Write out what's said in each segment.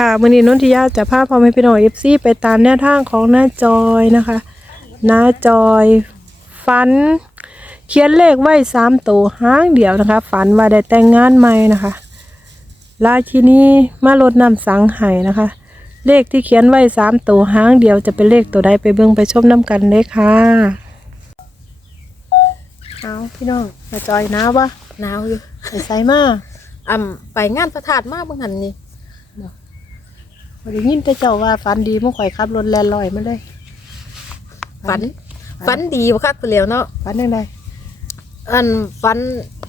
ค่ะวันนี้นนทิยาจะพาพ่อแม่พี่น้องเอฟซีไปตามแนวทางของหน้าจอยนะคะหน้าจอยฝัน เขียนเลขไว้สามตัวห้างเดียวนะคะ ฝันว่าได้แต่งงานใหม่นะคะลาทีนี้มาลดน้ำสังไห้นะคะ เลขที่เขียนไว้สามตัวห้างเดียวจะเป็นเลขตัวใดไปเบิ่งไปชมน้ำกันเลยค่ะเอาพี่น้องหน้าจอยหนาววะหนาวอยู่ไปใส่มาอ่ำไปงานพระธาตุมาเบิ่งหันนี่ ได้ยินแต่เจ้าว่าฝันดีมื่อข่อยขับรถแลนลอยมาเลยฝันฝันดีบ่คักไปแล้วเนาะฝันยังไงอันฝัน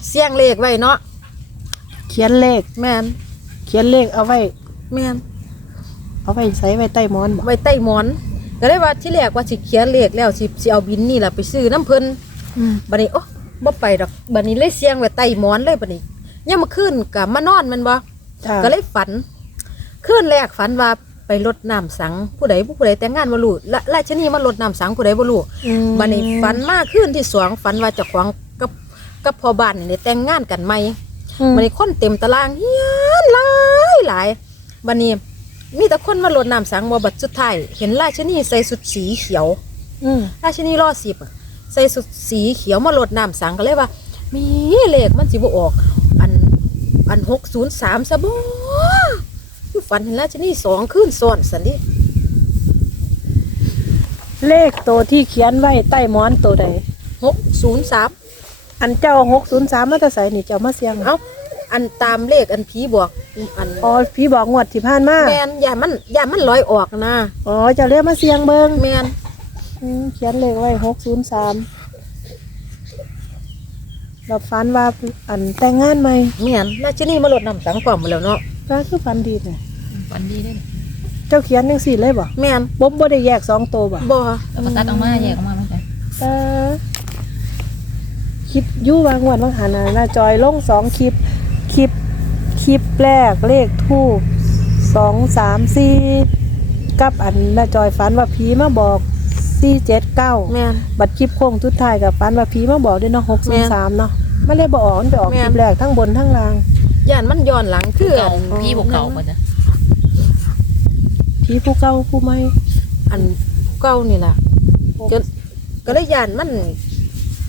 เสียงเลขไว้เนาะเขียนเลข แม่นเขียนเลขเอาไว้ แม่นเอาไว้ใส่ไว้ใต้หมอนบ่ไว้ใต้หมอนก็เลยว่าที่แรกว่าสิเขียนเลขแล้วสิสิเอาบินนี่ล่ะไปซื้อน้ำเพิ่นอืมบัดนี้โอ้บ่ไปดอกบัดนี้เลยเสียงไว้ใต้หมอนเลยบัดนี้ยามมื้อคืนก็มานอนแมันบ่จ้าก็เลยฝัน คืนแรกฝันว่าไปรดน้ำสังผู้ใดผู้ใดแต่งงานบ่รู้ละราชนีมารดน้ำสังผู้ใดบ่รู้อืมบันนี้ฝันมากขึ้นที่สองฝันว่าเจะขวางกับกับพ่อบ้านนี่ได้แต่งงานกันใหม่อืมบันนี้คนเต็มตารางเฮียนหลายหลายบันนี้มีแต่คนมาลดน้ำสังว่าบัดสุดท้ายเห็นราชนีใส่สุดสีเขียวอืมราชนีรอดสิบอะใส่สุดสีเขียวมาลดน้ำสังก็เลยว่า มีเลขมันสิบออก อันอันหกศูนย์สามซะบ่คือ ฝันเห็นราชนีสองขึ้นซ้อนสันดิเลขตัวที่เขียนไว้ใต้หมอนตัวใดหกศูนย์สามอันเจ้าหกศูนย์สามมาแตะใส่นี่เจ้ามาเสียงเอ้าอันตามเลขอันผีบอกอันอ๋อพี่บอกงวดที่ผ่านมาแมนอย่ามันอย่ามันลอยออกนะอ๋อเจ้าเรียกมาเสียงเบิงแมนอืมเขียนเลขไว้หกศูนย์สามเราฝันว่าอันแต่งงานใหม่แมนน่าจะนี่มาลดน้ำสังความมาแล้วเนาะก็คือฝันดีเลย ฝันดีได้เลยเจ้าเขียนจังสี่เลยบ่แมนบ่บ่ได้แยกสองตัวบ่บ่แล้วก็ตัดออกมาแยกออกมาเหมือนกันเออคลิปยู่วางวันบางหันนะนาจอยลงสองคลิปคลิปคลิปแรกเลขทูบสองสามสี่กับอันนาจอยฝันว่าผีมาบอกสี่เจ็ดเก้าแมนบัดคลิปโค้งทุดท้ายกับฝันว่าผีมาบอกด้วยเนาะหกแม่ศูนนสามเนาะไม่เลยบอกมันไปออกแม่คนลิปแรกทั้งบนทั้งล่างย่านมันย้อนหลังคือเก่าอันพี่บุกเก่าหมดจ้ะ ผีผู้เก่าผู้ใหม่อันเก่านี่ล่ะจนก็เลยย่านมัน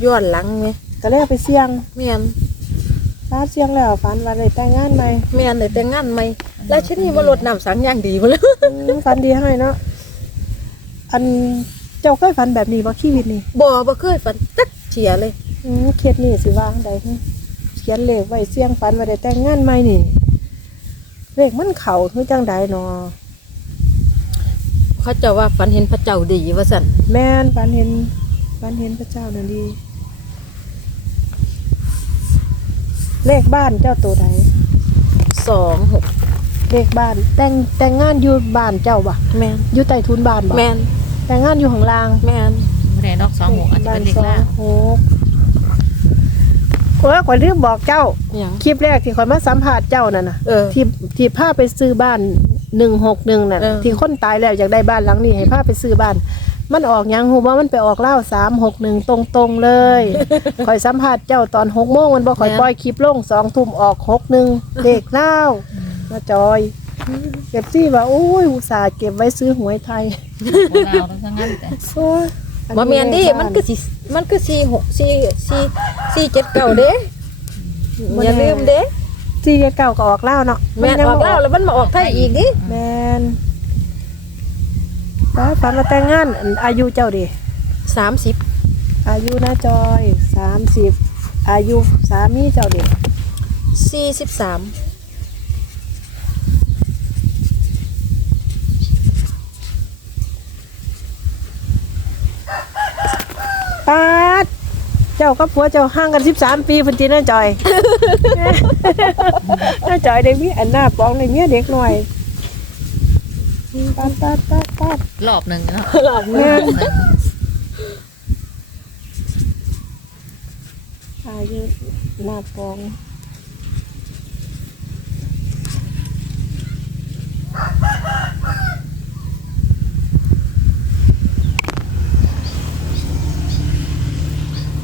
ย้อนหลังไงก็เลยเอาไปเสี่ยงแมนฟาดเสี่ยงแล้วฝันว่าได้แต่งงานใหม่แมนเลยแต่งงานใหม่แล้วชนี่มาลดน้ำสังอย่างดีมาแล้วอืมฝันดีให้เนาะอันเจ้าเคยฝันแบบนี้บ่ชีวิตนี่บ่บ่เคยฝันตักเฉียเลยอืมเครียดนี่สิวางใดนี่เขียนเลขไว้เสี่ยงฝันว่าได้แต่งงานใหม่นี่เลขมันเข่าคือจังใดเนาะ เขาเจะว่าฝันเห็นพระเจ้าดีว่าสั่นแม่นฝันเห็นฝันเห็นพระเจ้านั่นดี เลขบ้านเจ้าตัวใดสองหกเลขบ้าน แต่งแต่งงานอยู่บ้านเจ้าบ่แมนอยู่ใต้ทุนบ้านบ่แมนแต่งงานอยู่ข้างล่างแมนไม่ได้ดอกสองหกอาจจะเป็นเด็กล่าโอ้โอ้ยข่อยลืมบอกเจ้า อย่างคลิปแรกที่ข่อยมาสัมภาษณ์เจ้านั่นน่ะ เออที่ที่พาไปซื้อบ้าน หนึ่งหกหนึ่งน่ะเออ ที่คนตายแล้วอยากได้บ้านหลังนี้ให้พาไปซื้อบ้าน มันออกหยังหูว่ามันไปออกเล่าสามหกหนึ่งตรงตรงๆเลยข่อยสัมภาษณ์เจ้าตอนหกโมงมันบอกข่อยปล่อยคลิปลงสองทุ่มออกหกหนึ่งเด็กเล่ามาจอยเก็บซี่ว่าโอ้ยอุตส่าห์เก็บไว้ซื้อหวยไทยของเราทั้งนั้นแต่โอ้ยอับ่แมนดิเลขมันบ้าก็สิมันก็สี่หกสี่สี่สี่เจ็ดเก้าเด้อย่าลืมเด้ สี่เก่าก็ออกเล่าเนาะแม่นออกแล้วแล้วมันมาออกไทยอีกดิแมนแล้วฝันมาแต่งงานอันอายุเจ้าดิสามสิบอายุนะจอยสามสิบอายุสามีเจ้าดิสี่สิบสามปาด เจ้ากับผัวเจ้าห่างกันสิบสามปีเพันจีน่าจอยน่าจอยเด็กมีอันหน้าปองเลยเมียเด็กหน่อยปาดปาดปาดปาดรอบหนึ่งเนาะหลับแม่นรอบหนึ่งอายุหน้าปอง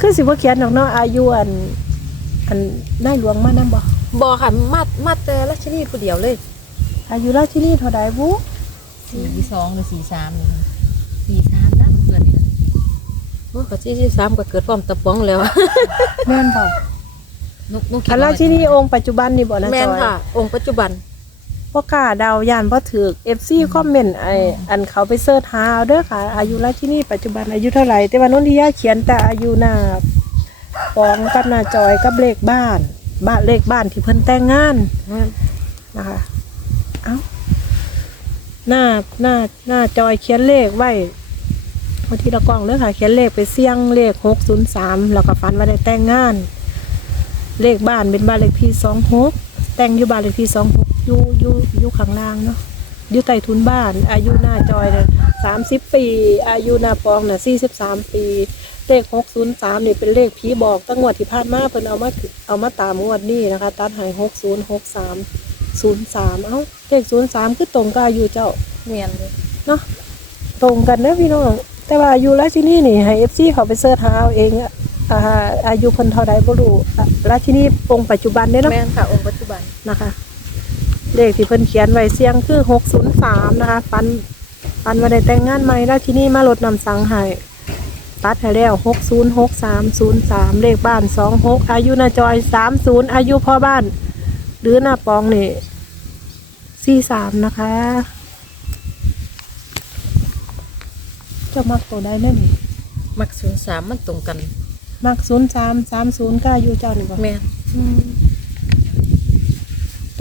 คือสิว่าเขียนดอกเนาะอายุอันอันได้หลวงมานํบ่บอค่ะมามาแต่ราชนีผู้เดียวเลย อายุราชินีเท่าใดบุสี่สองหรือสี่สามนี่สี่สามนะเพื่อนนี่นะโอ้ก็ที่ที่สามก็เกิดพร้อมตะป๋องแล้วแม่นบ่นุกนุกคิดอันว่ราชินีองค์ปัจจุบันนี่บ่นะแม่จนอยค่ะ องค์ปัจจุบัน บ่กล้าเดาย่านบ่ถูก FC คอมเมนต์ไอ้อันเขาไปเสิร์ชหาเอาเด้อค่ะ อายุราชินีปัจจุบันอายุเท่าไหร่ แต่ว่านนทิยาเขียนแต่อายุหน้าปองกับหน้าจอยกับเลขบ้านบ้านเลขบ้านที่เพิ่นแต่งงานนะคะ เอ้าหน้าหน้าหน้าจอยเขียนเลขไว้บางทีละกล่องเลยค่ะ เขียนเลขไปเสี่ยงเลขหกศูนย์สามแล้วก็ฝันว่าได้แต่งงาน เลขบ้านเป็นบ้านเลขที่สองหกแต่งอยู่บ้านเลขที่สองหก อยู่อยู่อยู่ข้างล่างเนาะอยู่ใต้ทุนบ้าน อายุหน้าจอยเนี่ยสามสิบปี อายุหน้าปองเนี่ยสี่สิบสามปีเลขหกศูนย์สามนี่เป็นเลขผีบอกตั้งงวดที่ผ่านมาเพิ่นเอามาเอามาตามงวดนี้นะคะตัดใหายหกศูนย์หกสามศูนย์สามเอ้าเลขศูนย์สามคือตรงกับอายุเจ้าเมียนเลยเนาะตรงกันเด้อพี่น้องแต่ว่าอายุราชินีนี่ให้เอฟซีเขาไปเสิร์ชหาเอาเองอะอ่าอายุคนเท่าใดบ่รู้อะราชินีองค์ปัจจุบันเด้อเนาะแม่นค่ะองค์ปัจจุบันนะคะ เลขที่เพิ่นเขียนไว้เสียงคือหกศูนย์สามนะคะปันปันว่าได้แต่งงานใหม่ราชินีมาลดนำสังให้ตัดให้แล้วหกศูนย์หกสามศูนย์สามเลขบ้านสองหกอายุนาจอยสามศูนย์อายุพ่อบ้าน หรือหน้าปองนี่สี่สามนะคะเจ้ามักตัวได้แน่นี่มักศูนย์สามมันตรงกัน มักศูนย์สามสามศูนย์ก็อายุเจ้านี่บ่แม่นอืม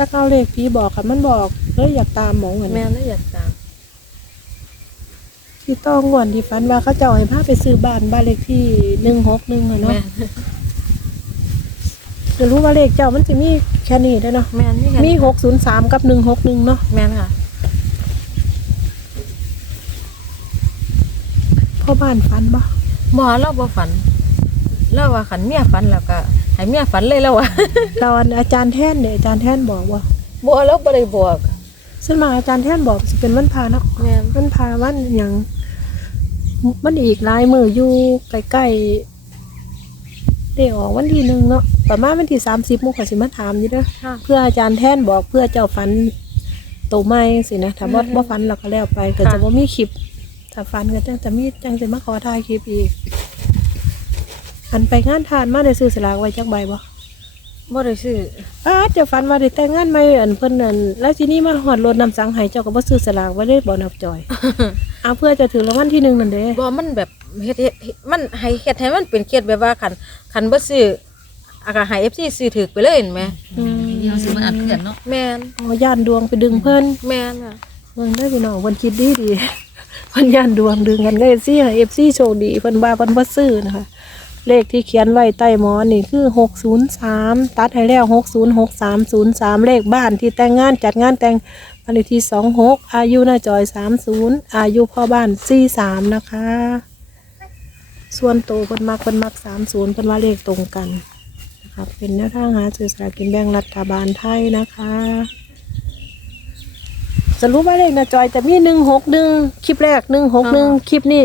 ถ้าเขาเลขพี่บอกค่ะมันบอกเลยอยากตามหมองเหมือนแม่นแล้วอยากตามที่ต้องงวนที่ฝันว่าเขาเจ้าให้พาไปซื้อบ้านบ้านเลขที่หนึ่งหกหนึ่งอะเนาะแม่นจะรู้ว่าเลขเจ้ามันจะมีแค่นี้ได้อเนาะแม่นนี่มีหกศูนย์สามกับหนึ่งหกหนึ่งเนาะแม่นค่ะพ่อบ้านฝันบ่หมอเราบ่ฝันเราว่าขันเมียฝันแล้วก็ ให้เมียฝันเลยแล้วว่ะเราอันอาจารย์แท่นเนี่ยอาจารย์แท่นบอกว่าบ่เราบ่ได้บอกซึ่งมากอาจารย์แท่นบอกสิเป็นวันพาเนาะแม่นมันพาวันอย่างมันอีกหลายมืออยู่ใกล้ๆเด็กออกวันที่หนึ่งเนาะประมาณวันที่สามสิบมุกขอยสิมาถามอยู่เด้อค่ะ เพื่ออาจารย์แท่นบอกเพื่อเจ้าฝันโตไม่สินะถ้าบ่อือฮึบ่ฝันเราก็แล้วไปก็ค่ะจะบ่มีคลิปถ้าฝันก็จังจะมีจังจะมาขอถ่ายคลิปอีก อันไปงานทานมาได้ซื้อสลากไว้จักใบบ่บ่ได้ซื้ออ้าเจะฝันว่าได้แต่งงานใหม่อันเพิ่นนั่นแล้วทีนี้มาฮอดรถนำสังให้เจ้าก็บ่ซื้อสลากไว้เลยบ่นับจอย เอาเพื่อจะถือรางวัลที่หนึ่งนั่นเด้บ่มันแบบเฮ็ดเฮ็ดเฮ็ดมันให้เฮ็ดให้มันเป็นเกียรติแบบว่าคันคันบ่ซื้ออาก็ให้ FC ซื้อถือไปเลยเห็นไหมอืมนี่เราซื้อมันอัดเขื่อนเนาะแม่นเอาย่านดวงไปดึงเพิ่นแม่นค่ะเบิ่งได้อพี่น้องเพิ่นคิดดีดีเพิ่นย่านดวงดึงกันก็ FC ให้ FC โชคดีเพิ่นว่าเพิ่นบ่ซื้อนะคะ เลขที่เขียนไว้ใต้หมอนนี่คือ 603 ตัดให้แล้ว 606303 เลขบ้านที่แต่งงานจัดงานแต่งบ้านเลขที่ 26 อายุน่าจอย 30 อายุพ่อบ้าน 43 นะคะ ส่วนโตวเพิ่นมักเพิ่นมัก 30เพิ่นว่าเลขตรงกันนะคะเป็นแนวทางหาซื้อสลากกินแบ่งรัฐบาลไทยนะคะสรุปว่าเลขน่าจอยจะมี161คลิปแรก161คลิปนี้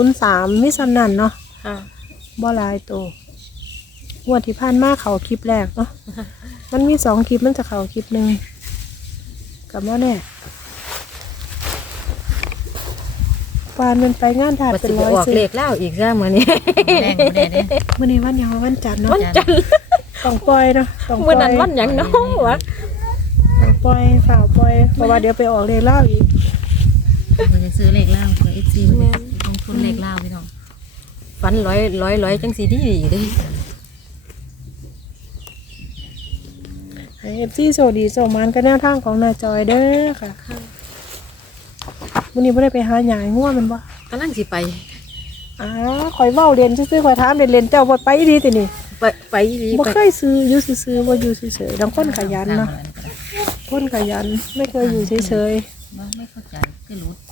603มีสำนันเนาะค่ะ บ่หลายตัวงวดที่ผ่านมาเขาคลิปแรกเนาะ มันมีสองคลิปมันจะเขาคลิปหนึ่งกับว่าแน่ปานมันไปงานถ่ายว่าเป็สินไปร้อยออกสิเลขแล้วอีกซะมื้อนี้แรงบ่ได้เด้มื่อนี้วันหยังวะวันจันทร์เนาะวันจันทร์ต้องปล่อยเนาะต้องปมื้อล่อนั้นยวันหยังเนาะวะต้องปล่อยฝ่ากปล่อยเพราะว่าเดี๋ยวไปออกเลยเล่าอีกเราจะซื้อเลขเล่าเผื่อ FC มันลงทุนเลขเล่าพี่น้อง ฝันร้อยร้อยร้อยจังสิดีดีเด้ให้เอฟซีโชคดีโชคมันก็แนวทางของนายจอยเด้อค่ะวันนี้ไม่ได้ไปหาหยายง่วมันบ่กำลังสิไปอ้าวข่อยเว้าเรียนซื่อๆข่อยถามเรียนเรียนเจ้าบ่ไปดีตินี่ไปไปอีหลีบ่ไปเคยซื้ออยู่ซื่อๆบ่อยู่เฉยๆดังคนขยันเนาะคนขยันไม่เคยอยู่เฉยบ่ไม่เข้าใจคือรู้ๆ